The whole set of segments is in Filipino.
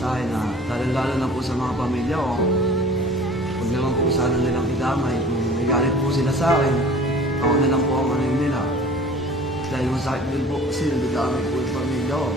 sa akin na lalo na po sa mga pamilya ko. Huwag naman po sana nilang idamay. Kung may galit po sila sa akin, ako na lang po ang ano nila. Dahil masakit din po kasi nagdadamay po yung pamilya ko.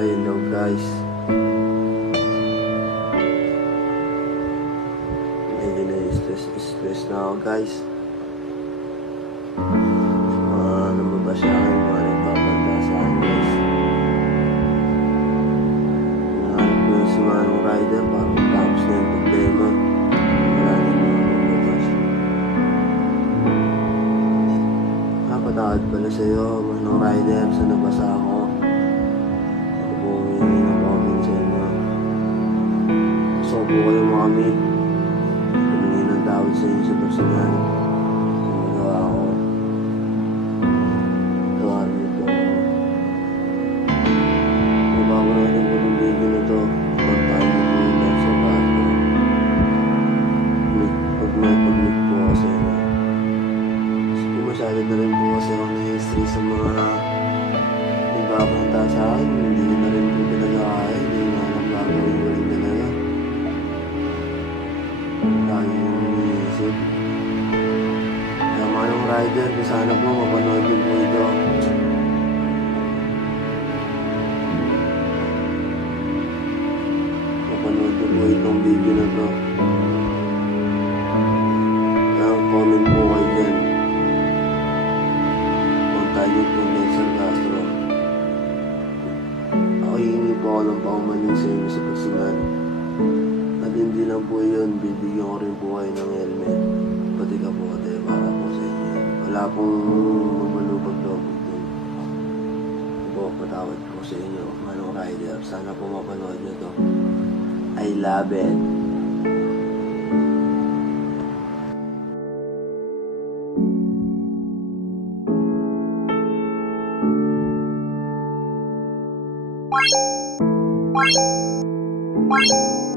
Hello guys, medyo na-stress na ako guys. Lumabas siya kayo mga nagpapanta sa akin guys. Nahanap ko yung si Manong Rider para tapos na yung problema. Wala na yung mga lumabas. Napatawad pala sa'yo Manong Rider sa nabasa ako. So po kayo mga kami, humingi ng tawad sa inyo sa personal. Yung magawa ko, tawarin niyo po ako. Mabago na rin po ng video na to. Pag tayo mo po yung live sa bago. Pag may pag-meet po ako sa inyo. Kasi po masyado na rin po kasi ako na-history sa mga nagbabanta sa akin. Hindi na rin po pinag-aakay. Hindi na alam gagawin ko rin talaga. Lagi yung iniisip. Kaya Manong Rider, kung sana po mapanood din po ito. Mapanood din po itong video na to. Kaya comment po kayo dyan. Kung tayo po Nelson Castro. Ako hihingi po ako ng paumanin sa inyo sa personal. At hindi lang po yun, bibigyan ko rin po kayo ng helmet. Pati ka po kate, para po sa inyo. Wala pong mabalubag-lobog dun. Po, patawad po sa inyo, Manong Rider. Sana po mapanood nyo to. I love it. Bye.